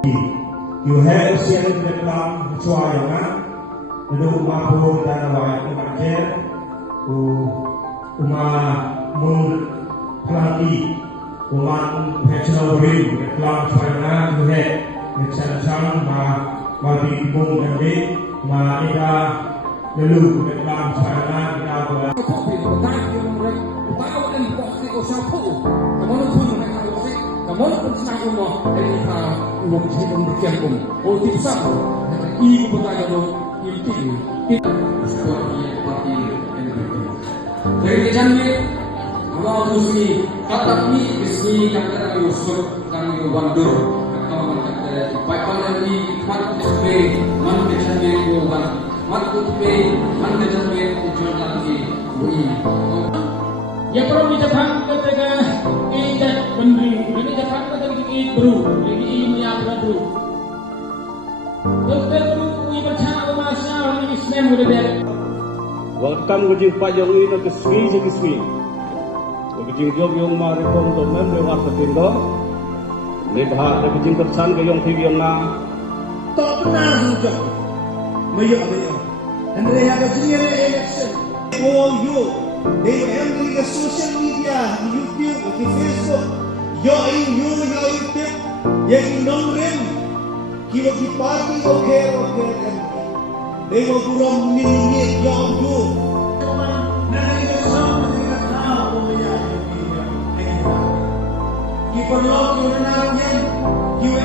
You have seen the plan chua yang nak, lalu mahu dan awak ibadah, mun pelangi, national ring, the plan chua yang nak, you have macam di bung nanti, ida lalu the plan chua yang nak kita buat. Walaupun senang rumah dari kita umum sebelum berkiampung, oh tidak sama. Ibu bertanya dong, itu seperti parti NPP. Dari jamnya, awal musli, kata ini bisni kata Yusuf kami Wandur, atau kata Baiklah dari matu sepe, matu jamnya bukan matu sepe, matu jamnya tujuan lagi bui. Ya perlu dijawab ketika ijat bendri, ini jawab ketika bro, ini apa bro? Dokter bro, ini bercakap masalah ini Islam udah ber. Welcome ke Pak Yong ini ke swi. Ke Jong Yong mari pom teman lewat terpindo. Lebah ke tersan ke Yong TV Yong na. Tak pernah sudah. Mayok. And they have a general election. For you. They handling the social media, YouTube, the Facebook. Yo YouTube, yang nongren, kilo di party okay. They will kurang minit yang tu. Kita log you na yan, you